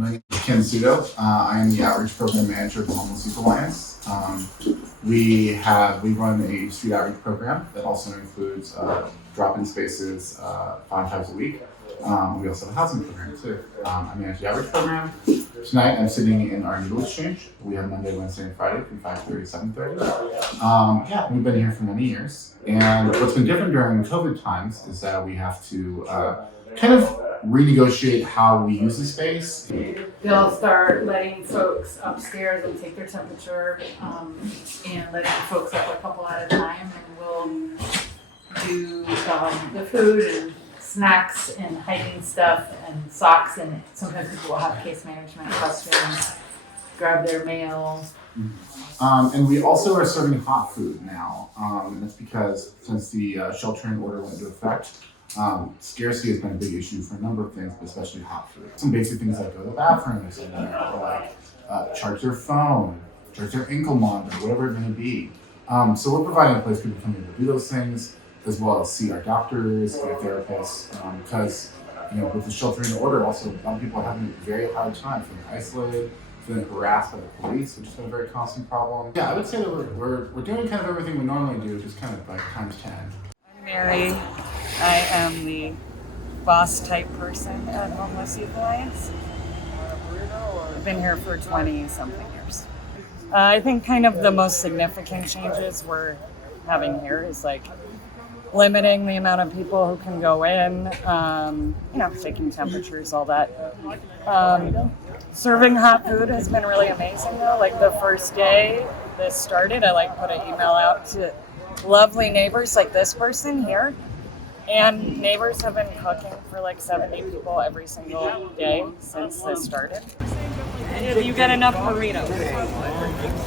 My name is Ken Sudo. I am the Outreach Program Manager of the Homeless Youth Alliance. We run a street outreach program that also includes drop-in spaces 5 times a week. We also have a housing program too. I manage the outreach program. Tonight I'm sitting in our needle exchange. We have Monday, Wednesday, and Friday from 5:30 to 7:30. We've been here for many years. And what's been different during COVID times is that we have to kind of renegotiate how we use the space. They'll start letting folks upstairs and take their temperature and letting folks up a couple at a time, and we'll do the food and snacks and hygiene stuff and socks, and sometimes people will have case management questions, grab their mail. And we also are serving hot food now, and that's because since the sheltering order went into effect, scarcity has been a big issue for a number of things, but especially hot food. Some basic things like go to the bathroom, or like charge their phone, charge their ankle monitor, whatever it may be. So we're providing a place for people to come in to do those things, as well as see our doctors, our therapists, because with the sheltering order, also a lot of people are having a very hard time feeling isolated, feeling harassed by the police, which has been a very constant problem. Yeah, I would say that we're doing kind of everything we normally do, just kind of like times 10. I'm Mary. I am the boss type person at Homeless Youth Alliance. I've been here for 20-something years. I think kind of the most significant changes we're having here is like limiting the amount of people who can go in, taking temperatures, all that. Serving hot food has been really amazing though. Like the first day this started, I put an email out to lovely neighbors like this person here. And neighbors have been cooking for 70 people every single day since this started. And you get enough burritos,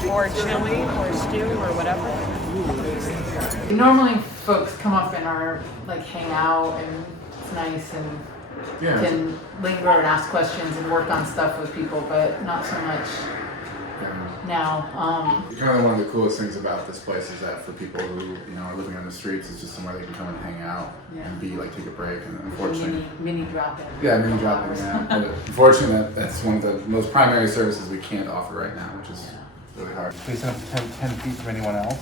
or chili, or stew, or whatever. Normally folks come up and are hang out, and it's nice and can linger and ask questions and work on stuff with people, but not so much now. Kind of one of the coolest things about this place is that for people who are living on the streets, it's just somewhere they can come and hang out and take a break. And unfortunately, mini drop-in. Yeah, mini drop-in. Yeah. But unfortunately, that's one of the most primary services we can't offer right now, which is really hard. Please up to 10 feet from anyone else.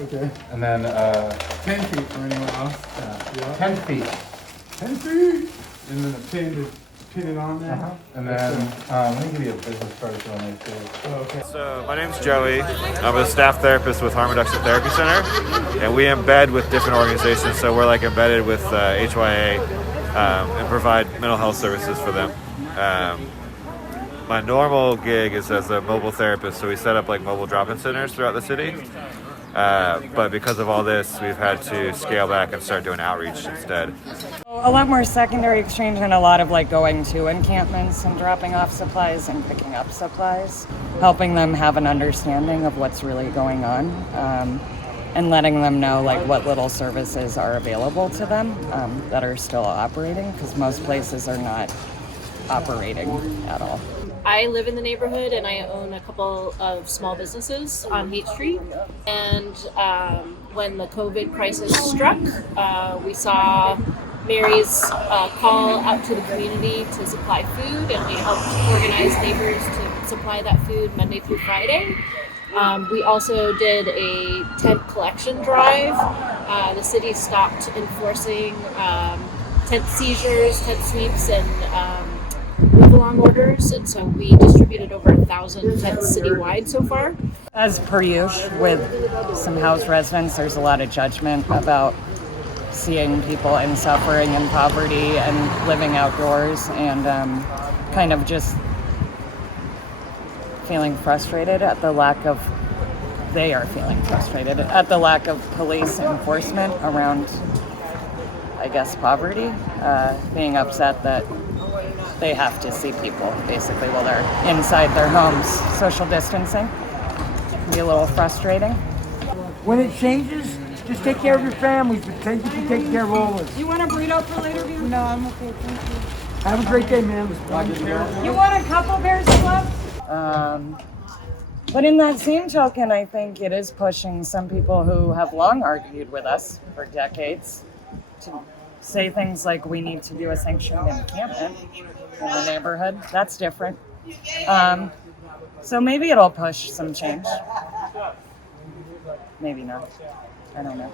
Okay. And then 10 feet from anyone else. Yeah. 10 feet. 10 feet. And then pin it on there. And then let me give you a business card if you want to make it. Okay. So my name's Joey. I'm a staff therapist with Harm Reduction Therapy Center, and we embed with different organizations. So we're embedded with HYA and provide mental health services for them. My normal gig is as a mobile therapist, so we set up mobile drop-in centers throughout the city. But because of all this, we've had to scale back and start doing outreach instead. A lot more secondary exchange and a lot of going to encampments and dropping off supplies and picking up supplies, helping them have an understanding of what's really going on, and letting them know what little services are available to them that are still operating, because most places are not operating at all. I live in the neighborhood and I own a couple of small businesses on Haight Street. And when the COVID crisis struck, we saw Mary's call out to the community to supply food, and we helped organize neighbors to supply that food Monday through Friday. We also did a tent collection drive. The city stopped enforcing tent seizures, tent sweeps, and move-along orders, and so we distributed over 1,000 tents citywide so far. As per usual with some house residents, there's a lot of judgment about seeing people in suffering and poverty and living outdoors, and kind of just feeling frustrated at the lack of police enforcement around, I guess, poverty, being upset that they have to see people basically while they're inside their homes. Social distancing can be a little frustrating. When it changes, just take care of your families, but thank you for taking care of all of us. You want a burrito for later, dear? No, I'm okay, thank you. Have a great day, man. You want a couple pairs of gloves? But in that same token, I think it is pushing some people who have long argued with us for decades to say things like we need to do a sanctioned encampment in the neighborhood. That's different. So maybe it'll push some change. Maybe not. I don't know.